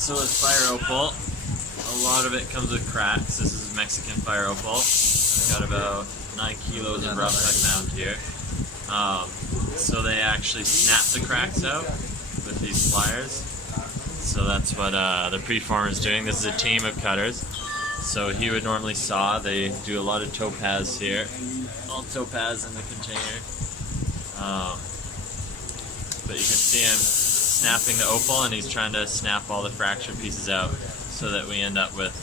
So with Fire Opal, a lot of it comes with cracks. This is Mexican Fire Opal. It's got about 9 kilos of rough I found here. So they actually snap the cracks out with these pliers. So that's what the preformer is doing. This is a team of cutters. So he would normally saw. They do a lot of topaz here. All topaz in the container. But you can see him snapping the opal, and he's trying to snap all the fractured pieces out so that we end up with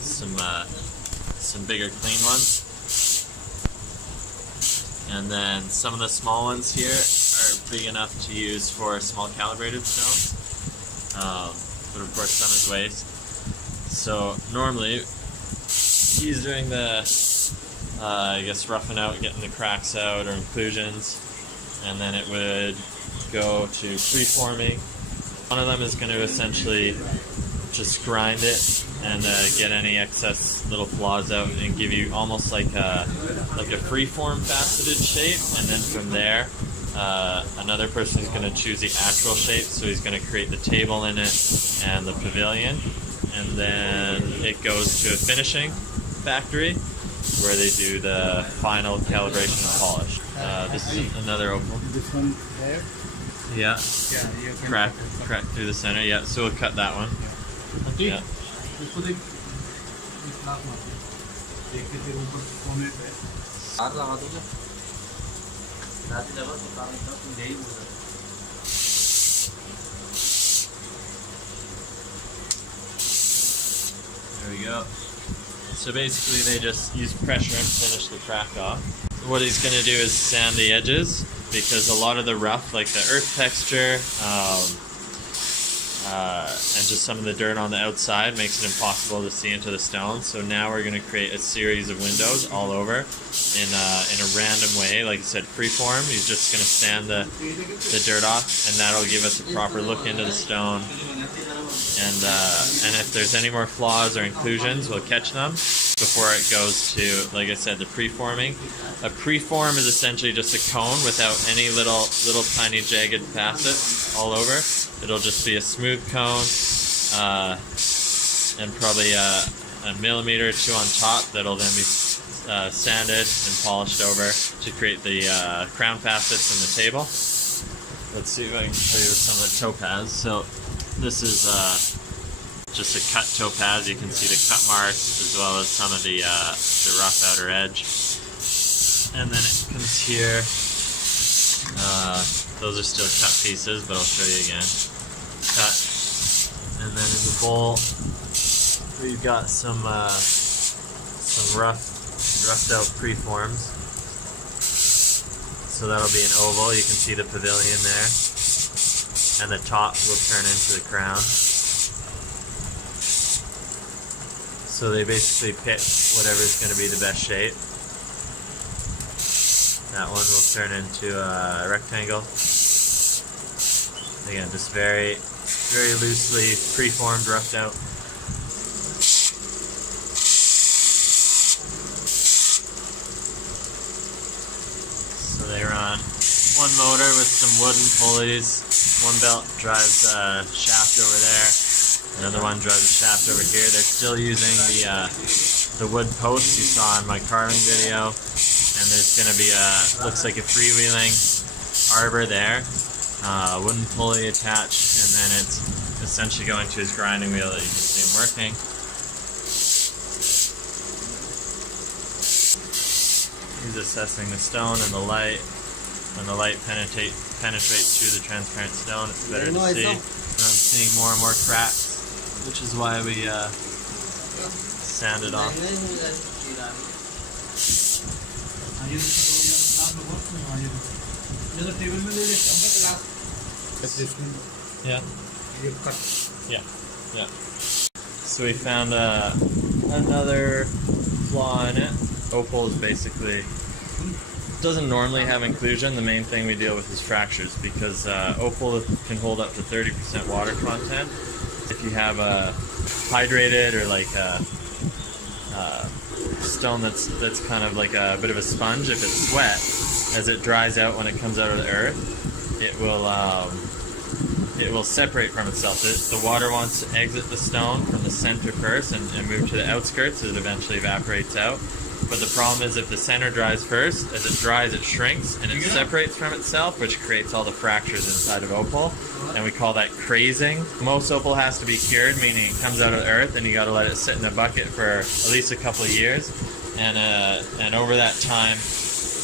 some bigger clean ones. And then some of the small ones here are big enough to use for small calibrated stones, but of course some is waste. So normally he's doing the I guess roughing out, getting the cracks out or inclusions, and then it would go to preforming. One of them is going to essentially just grind it and get any excess little flaws out and give you almost like a freeform faceted shape, and then from there another person is going to choose the actual shape, so he's going to create the table in it and the pavilion, and then it goes to a finishing factory where they do the final calibration and polish. This is another opal. This one there? Yeah. Yeah, you can Crack through the center. Yeah, so we'll cut that one. Yeah. There we go. So basically they just use pressure and finish the crack off. What he's going to do is sand the edges, because a lot of the rough, like the earth texture, and just some of the dirt on the outside makes it impossible to see into the stone. So now we're going to create a series of windows all over in a random way. Like I said, freeform. He's just going to sand the dirt off, and that'll give us a proper look into the stone. And if there's any more flaws or inclusions, we'll catch them before it goes to, like I said, the preforming. A preform is essentially just a cone without any little tiny jagged facets all over. It'll just be a smooth cone, and probably a millimeter or two on top that'll then be sanded and polished over to create the crown facets in the table. Let's see if I can show you some of the topaz. So this is just a cut topaz. You can see the cut marks as well as some of the rough outer edge. And then it comes here. Those are still cut pieces, but I'll show you again. Cut. And then in the bowl, we've got some roughed out preforms. So that'll be an oval. You can see the pavilion there. And the top will turn into the crown. So they basically pick whatever's going to be the best shape. That one will turn into a rectangle. Again, just very loosely preformed, roughed out. So they run one motor with some wooden pulleys. One belt drives a shaft over there. Another one drives a shaft over here. They're still using the wood posts you saw in my carving video. And there's going to be looks like a freewheeling arbor there. Wooden pulley attached, and then it's essentially going to his grinding wheel that you can see him working. He's assessing the stone and the light. When the light penetrates through the transparent stone, it's better to see. And I'm seeing more and more cracks, which is why we sand it off. Yeah. Yeah. So we found another flaw in it. Opal is basically doesn't normally have inclusion. The main thing we deal with is fractures, because opal can hold up to 30% water content. If you have a hydrated or like a stone that's kind of like a bit of a sponge, if it's wet, as it dries out when it comes out of the earth, it will it will separate from itself. The water wants to exit the stone from the center first and move to the outskirts as it eventually evaporates out. But the problem is if the center dries first, as it dries it shrinks and it separates from itself, which creates all the fractures inside of opal, and we call that crazing. Most opal has to be cured, meaning it comes out of the earth and you got to let it sit in a bucket for at least a couple of years, and over that time,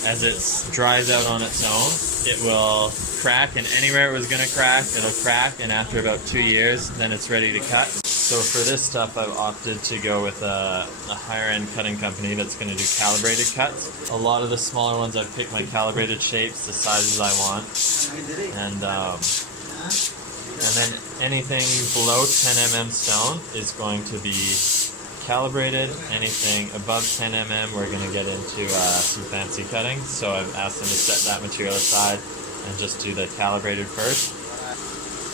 as it dries out on its own, it will crack, and anywhere it was going to crack, it'll crack, and after about 2 years, then it's ready to cut. So for this stuff, I've opted to go with a higher-end cutting company that's going to do calibrated cuts. A lot of the smaller ones, I've picked my calibrated shapes, the sizes I want, and then anything below 10 mm stone is going to be calibrated. Anything above 10 mm, we're going to get into some fancy cutting. So I've asked them to set that material aside and just do the calibrated first.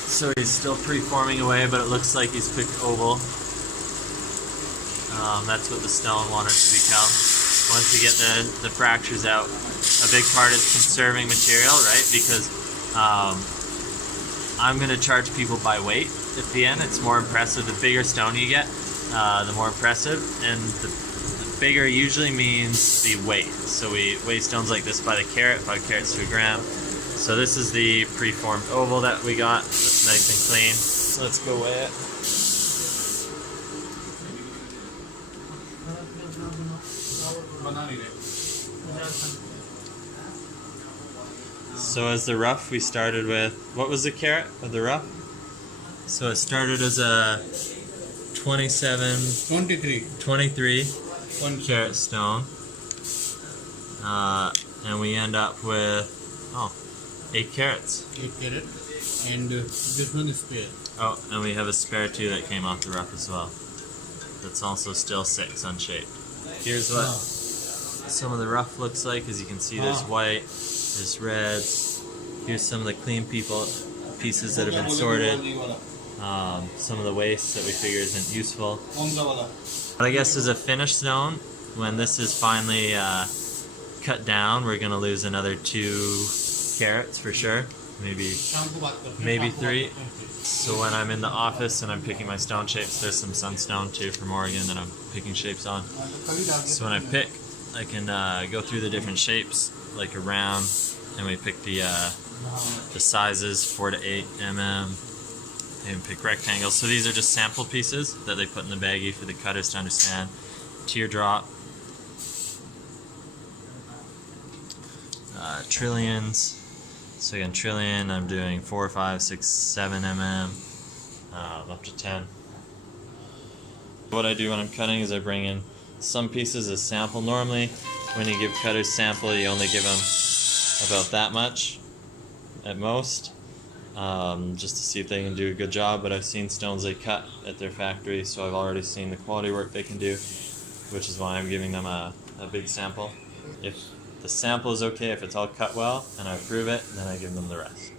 So he's still pre-forming away, but it looks like he's picked oval. That's what the stone wanted to become. Once you get the fractures out, a big part is conserving material, right? Because I'm going to charge people by weight at the end. It's more impressive. The bigger stone you get, the more impressive. And the bigger usually means the weight. So we weigh stones like this by the carat, 5 carats to a gram. So this is the preformed oval that we got. It's nice and clean. So let's go weigh it. So as the rough, we started with, what was the carat of the rough? So it started as a 23 1 carat stone. And we end up with 8 carats. 8 carat, and this one is spare. Oh, and we have a spare too that came off the rough as well. That's also still 6 unshaped. Here's what some of the rough looks like. As you can see, there's white, there's red. Here's some of the clean pieces that have been sorted. Some of the waste that we figure isn't useful. But I guess as a finished stone, when this is finally cut down, we're going to lose another 2 carats for sure, maybe 3. So when I'm in the office and I'm picking my stone shapes, there's some sunstone too from Oregon that I'm picking shapes on. So when I pick, I can go through the different shapes like a round, and we pick the sizes 4 to 8 mm, and pick rectangles. So these are just sample pieces that they put in the baggie for the cutters to understand. Teardrop, trillions. So again, trillion, I'm doing 4, 5, 6, 7 mm, up to 10. What I do when I'm cutting is I bring in some pieces as sample. Normally, when you give cutters sample, you only give them about that much at most, just to see if they can do a good job. But I've seen stones they cut at their factory, so I've already seen the quality work they can do, which is why I'm giving them a big sample. If the sample is okay, if it's all cut well and I approve it, then I give them the rest.